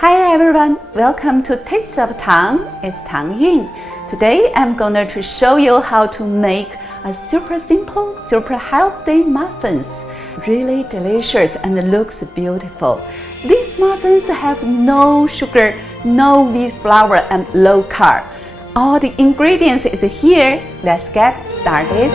Hi everyone, welcome to Taste of Tang. It's Tang Yun. Today I'm going to show you how to make a super simple, super healthy muffins. Really delicious and looks beautiful. These muffins have no sugar, no wheat flour and low carb. All the ingredients is here. Let's get started.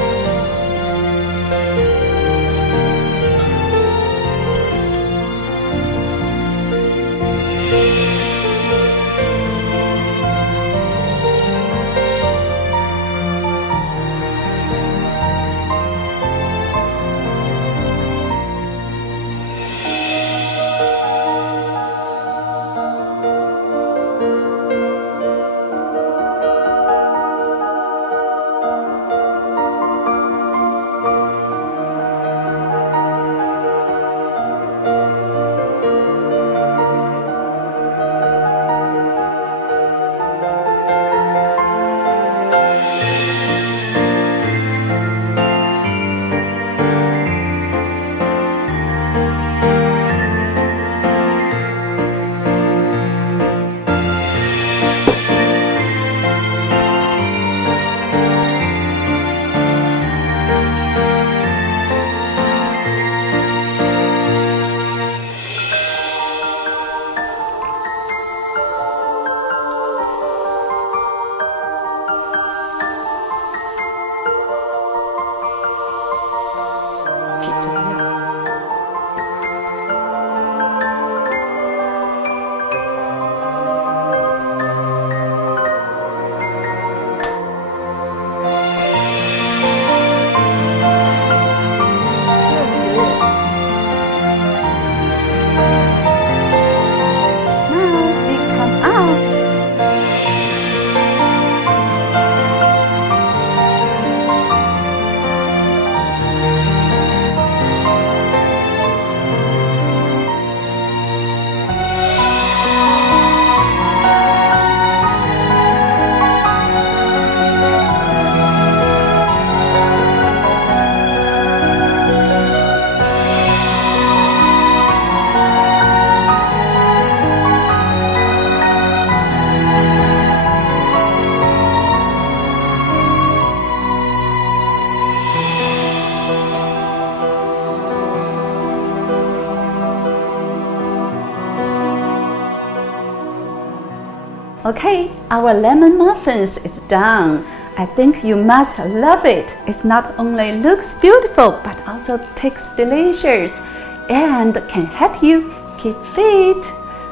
Okay, our lemon muffins is done. I think you must love it. It not only looks beautiful, but also tastes delicious and can help you keep fit.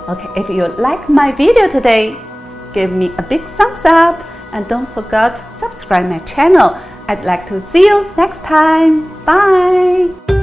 Okay, if you like my video today, give me a big thumbs up and don't forget to subscribe my channel. I'd like to see you next time. Bye!